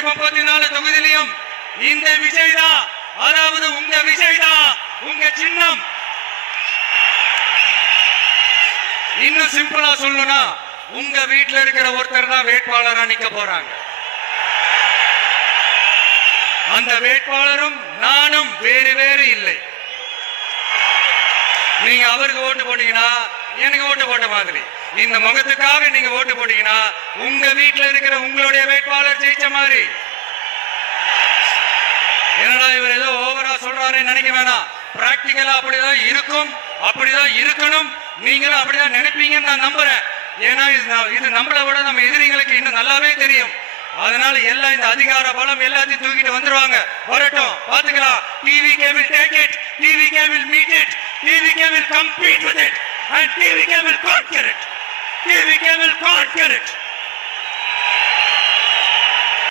234 தொகுதியிலும் இந்த விஜய் தான், அதாவது உங்க விஜய் தான் உங்க சின்னம். இன்னும் சிம்பிளா சொல்லணும்னா உங்க வீட்டுல இருக்கிற ஒருத்தர் தான் வேட்பாளரா நிக்க போறாங்க. அந்த வேட்பாளரும் நானும் வேறு வேறு இல்லை. நீங்க அவருக்கு ஓட்டு போட்டீங்கன்னா எனக்கு ஓட்டு போட்ட மாதிரி, இந்த முகத்துக்காக நீங்க ஓட்டு போட்டீங்கன்னா உங்க வீட்டுல இருக்கிற உங்களுடைய வேட்பாளர் ஜெயிச்ச மாதிரி. என்னடா இவர் ஏதோ ஓவரா சொல்றாரு நினைக்க வேணாம். பிராக்டிகலா அப்படிதான் இருக்கும், அப்படிதான் இருக்கணும். நீங்களும் அப்படிதான் நினைப்பீங்கன்னு நான் நம்புறேன். ஏன்னா இது நம்மளை விட நம்ம எதிரிகளுக்கு இன்னும் நல்லாவே தெரியும். அதனால எல்லாம் இந்த அதிகார பலம் எல்லாத்தையும் தூக்கிட்டு வந்துருவாங்க. வரட்டும், பாத்துக்கலாம். TVK will take it, TVK will meet it, TVK will compete with it, and TVK will conquer it. TVK will conquer it.